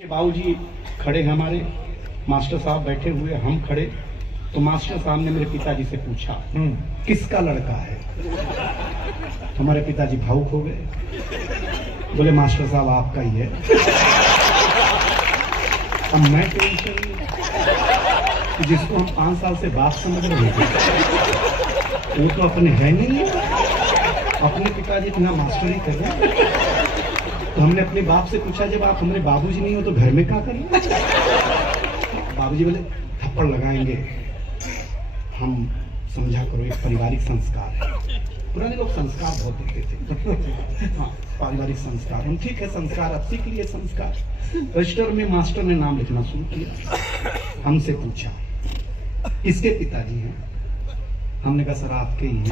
बाबूजी खड़े हैं, हमारे मास्टर साहब बैठे हुए, हम खड़े। तो मास्टर साहब ने मेरे पिताजी से पूछा किसका लड़का है। हमारे पिताजी भावुक हो गए, बोले मास्टर साहब आपका ही है। अब मैं टेंशन जिसको हम 5 साल से बात समझ रहे थे वो तो अपने है नहीं है। अपने पिताजी इतना मास्टरी कर रहे हैं। तो हमने अपने बाप से पूछा जब आप हमारे बाबूजी नहीं हो तो घर में क्या करें। बाबूजी बोले थप्पड़ लगाएंगे। हम समझा करो एक पारिवारिक संस्कार है। पुराने लोग संस्कार बहुत देते थे। हाँ, पारिवारिक संस्कार। हम ठीक है संस्कार अब सीख लिए संस्कार। रजिस्टर में मास्टर ने नाम लिखना शुरू किया। हमसे पूछा किसके पिताजी हैं। हमने कहा सर आपके ही हैं।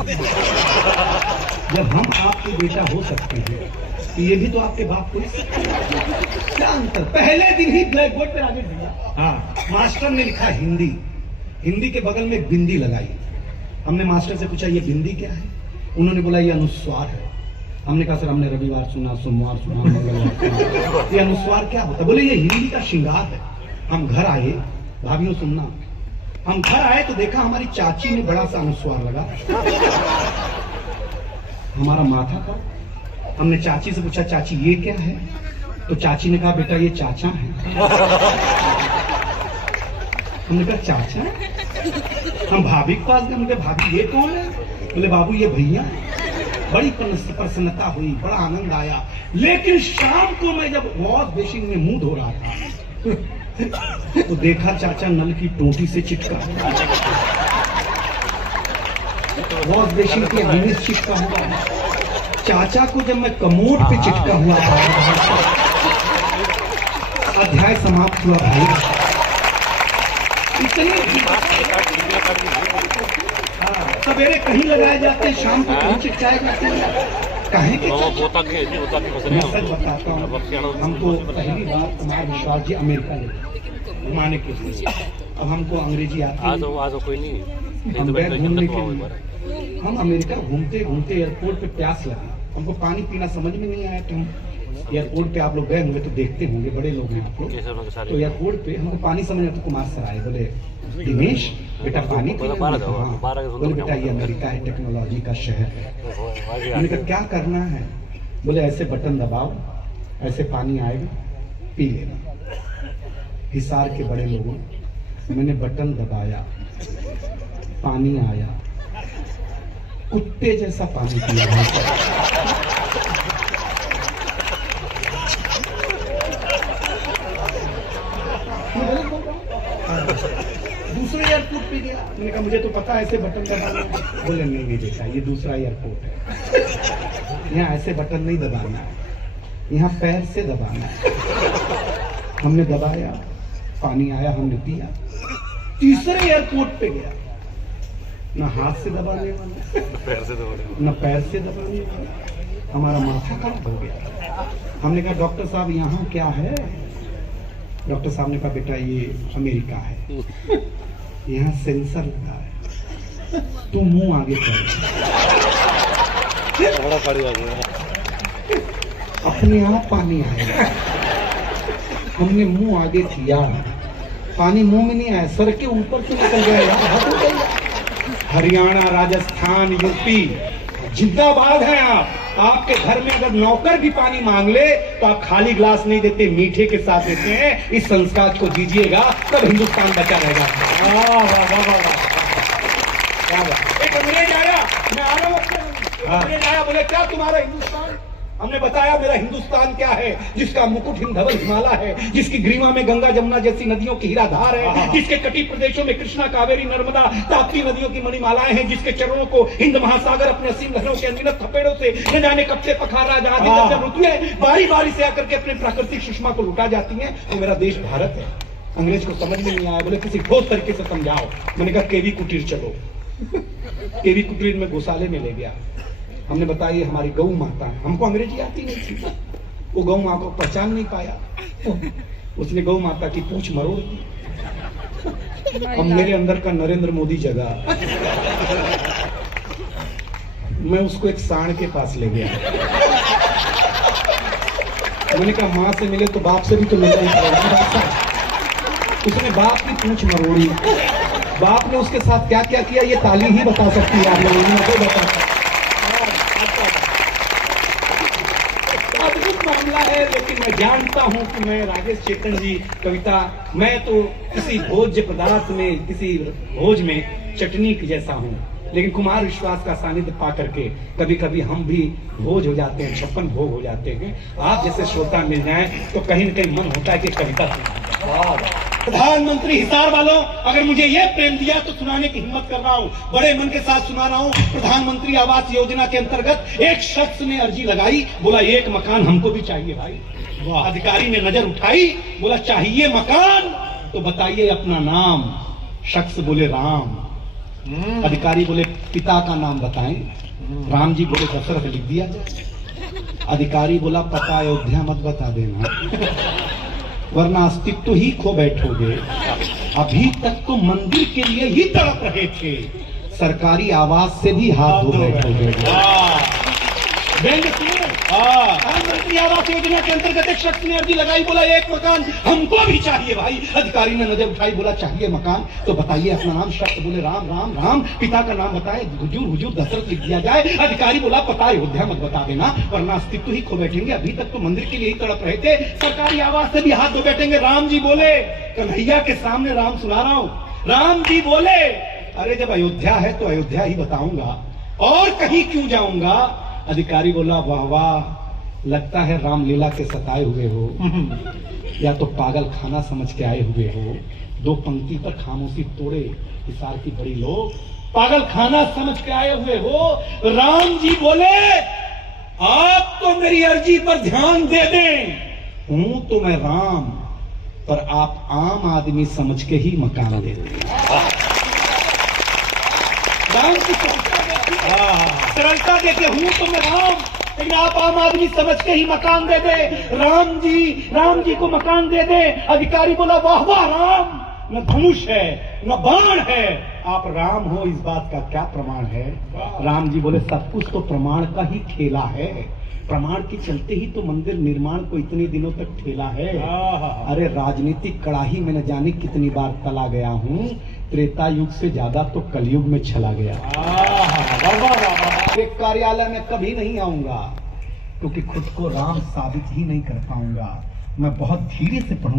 जब हम आपके बेटा हो सकते हैं तो ये भी तो आपके बाप को ही सकते हैं। क्या अंतर। पहले दिन ही ब्लैक बोर्ड पे आगे दिया। हाँ, मास्टर ने लिखा हिंदी। हिंदी के बगल में एक बिंदी लगाई। हमने मास्टर से पूछा ये बिंदी क्या है। उन्होंने बोला ये अनुस्वार है। हमने कहा सर हमने रविवार सुना, सोमवार सुना, मंगलवार सुना, ये अनुस्वार क्या होता है। बोले ये हिंदी का श्रृंगार है। हम घर आए, भाभीओ सुनना, हम घर आए तो देखा हमारी चाची ने बड़ा सा अनुस्वार लगा। हमारा माथा था। हमने चाची से पूछा चाची ये क्या है। तो चाची ने कहा बेटा ये चाचा है। हमने कहा चाचा। हम भाभी के पास गए, हमने कहा भाभी ये कौन है। बोले बाबू ये भैया। बड़ी प्रसन्नता हुई, बड़ा आनंद आया। लेकिन शाम को मैं जब वॉश बेसिन में मुंह धो रहा था तो देखा चाचा नल की टोटी से चिटका, वॉश बेसिन के नीचे चिटका हुआ। चाचा को जब मैं कमोड पे चिटका हुआ था, अध्याय समाप्त हुआ भाई। इतने सवेरे कहीं लगाए जाते हैं, शाम को कहीं चिटकाए जाते हैं। कहे कि मैं सच बताता हूँ, हमको पहली बार कुमार विश्वास जी अमेरिका ले घुमाने के लिए। अब हमको अंग्रेजी आती है, कोई नहीं, हम गए घूमने के लिए। हम अमेरिका घूमते घूमते एयरपोर्ट पे प्यास लगी। हमको पानी पीना समझ में नहीं आया। तो हम एयरपोर्ट पे, आप लोग गए होंगे तो देखते होंगे, बड़े लोग हैं आप लोग। तो एयरपोर्ट पे हमको पानी समझ में, तो कुमार सर आए, बोले दिनेश बेटा पानी पीना। बोले बेटा ये अमेरिका है, टेक्नोलॉजी का शहर है। मैंने कहा क्या करना है। बोले ऐसे बटन दबाओ, ऐसे पानी आएगा, पी लेना। हिसार के बड़े लोगों, मैंने बटन दबाया, पानी आया, कुत्ते जैसा पानी पिया। दूसरे एयरपोर्ट पे गया, मैंने कहा मुझे तो पता है ऐसे बटन दबाना। बोले नहीं बेटा ये दूसरा एयरपोर्ट है, यहाँ ऐसे बटन नहीं दबाना है, यहाँ पैर से दबाना है। हमने दबाया, पानी आया, हमने पिया। तीसरे एयरपोर्ट पे गया, न हाथ से दबाने वाला, न पैर से दबाने वाला। हमारा माथा खराब हो गया। हमने कहा डॉक्टर साहब यहाँ क्या है। डॉक्टर साहब ने कहा बेटा ये अमेरिका है, यहाँ सेंसर लगा है, तू मुंह आगे कर। अपने आप पानी आएगा। हमने मुंह आगे किया, पानी मुंह में नहीं आया, सर के ऊपर से निकल गया यार। हरियाणा, राजस्थान, यूपी जिंदाबाद हैं आप। आपके घर में अगर नौकर भी पानी मांग ले तो आप खाली ग्लास नहीं देते, मीठे के साथ देते हैं। इस संस्कार को दीजिएगा, तब हिंदुस्तान बचा रहेगा। एक अंग्रेज आया, मैं आ रहा हूँ, अंग्रेज आया, बोले क्या तुम्हारा हिंदुस्तान। हमने बताया मेरा हिंदुस्तान क्या है, जिसका मुकुट हिमधवल हिमालय है, जिसकी ग्रीवा में गंगा जमुना जैसी नदियों की हीरा धार है, जिसके तटीय प्रदेशों में कृष्णा, कावेरी, नर्मदा, ताप्ती नदियों की मणिमालाएं हैं, जिसके चरणों को हिंद महासागर अपने असीम लहरों के अनगिनत थपेड़ों से न जाने कब से पखार रहा, जहां जब ऋतुएं बारी बारी से आकर के अपने प्राकृतिक सुषमा को लुटा जाती हैं। तो मेरा देश भारत है। अंग्रेज को समझ में नहीं आया, बोले किसी ठोस तरीके से समझाओ। मैंने कहा केवी कुटीर चलो। केवी कुटीर में गौशाले में ले गया। हमने बताया ये हमारी गौ माता है। हमको अंग्रेजी आती नहीं थी, वो गौ माता को पहचान नहीं पाया। उसने गौ माता की पूंछ मरोड़ दी। अब मेरे अंदर का नरेंद्र मोदी जगा। मैं उसको एक सांड के पास ले गया। मैंने कहा माँ से मिले तो बाप से भी तो मिलना ही पड़ेगा। उसने बाप की पूंछ मरोड़ी, बाप ने उसके साथ क्या क्या किया ये ताली ही बता सकती है, आप लोगों ने कोई बता सकता। अद्भुत मामला है, लेकिन मैं जानता हूं कि मैं राजेश चेतन जी कविता, मैं तो किसी भोज्य पदार्थ में, किसी भोज में चटनी जैसा हूं, लेकिन कुमार विश्वास का सानिध्य पा करके कभी कभी हम भी भोज हो जाते हैं, 56 भोग हो जाते हैं। आप जैसे श्रोता मिल जाए तो कहीं न कहीं मन होता है कि कविता सुना। प्रधानमंत्री हिसार वालों, अगर मुझे ये प्रेम दिया तो सुनाने की हिम्मत कर रहा हूँ, बड़े मन के साथ सुना रहा हूँ। प्रधानमंत्री आवास योजना के अंतर्गत एक शख्स ने अर्जी लगाई, बोला एक मकान हमको भी चाहिए भाई। अधिकारी ने नजर उठाई, बोला चाहिए मकान तो बताइए अपना नाम। शख्स बोले राम। अधिकारी बोले पिता का नाम बताएं। राम जी बोले दशरथ लिख दिया जाए। अधिकारी बोला पता अयोध्या मत बता देना वरना अस्तित्व ही खो बैठोगे। अभी तक तो मंदिर के लिए ही तड़प रहे थे, सरकारी आवास से भी हाथ धो बैठोगे। प्रधानमंत्री आवास योजना के अंतर्गत एक शख्स ने अर्जी लगाई, बोला एक मकान हमको भी चाहिए भाई। अधिकारी ने नजर उठाई, बोला चाहिए मकान तो बताइए अपना नाम। शख्स बोले राम राम राम, पिता का नाम बताए। हुजूर दशरथ लिख दिया जाए। अधिकारी बोला पता अयोध्या मत बता देना वरना अस्तित्व ही खो बैठेंगे। अभी तक तो मंदिर के लिए ही तड़प रहे थे, सरकारी आवास से भी हाथ धो बैठेंगे। राम जी बोले, कन्हैया के सामने राम सुना रहा हूं। राम जी बोले अरे जब अयोध्या है तो अयोध्या ही बताऊंगा, और कहीं क्यों जाऊंगा। अधिकारी बोला वाह वाह, लगता है रामलीला के सताए हुए हो या तो पागल खाना समझ के आए हुए हो। दो पंक्ति पर खामोशी तोड़े हिसार की बड़ी लोग, पागल खाना समझ के आए हुए हो। राम जी बोले आप तो मेरी अर्जी पर ध्यान दे दें, हूं तो मैं राम, पर आप आम आदमी समझ के ही मकान दे दें। राम की सरलता देखे, हूं तो मैं राम, लेकिन आप आम आदमी समझ के ही मकान दे दे। राम जी को मकान दे दे। अधिकारी बोला वाह वाह राम, न धनुष है न बाण है, आप राम हो इस बात का क्या प्रमाण है। राम जी बोले सब कुछ तो प्रमाण का ही खेला है, प्रमाण के चलते ही तो मंदिर निर्माण को इतने दिनों तक ठेला है। अरे राजनीतिक कड़ाही में न जाने कितनी बार तला गया हूँ, त्रेता युग से ज्यादा तो कलयुग में चला गया। एक कार्यालय में कभी नहीं आऊंगा क्योंकि खुद को राम साबित ही नहीं कर पाऊंगा। मैं बहुत धीरे से पढ़ूंगा।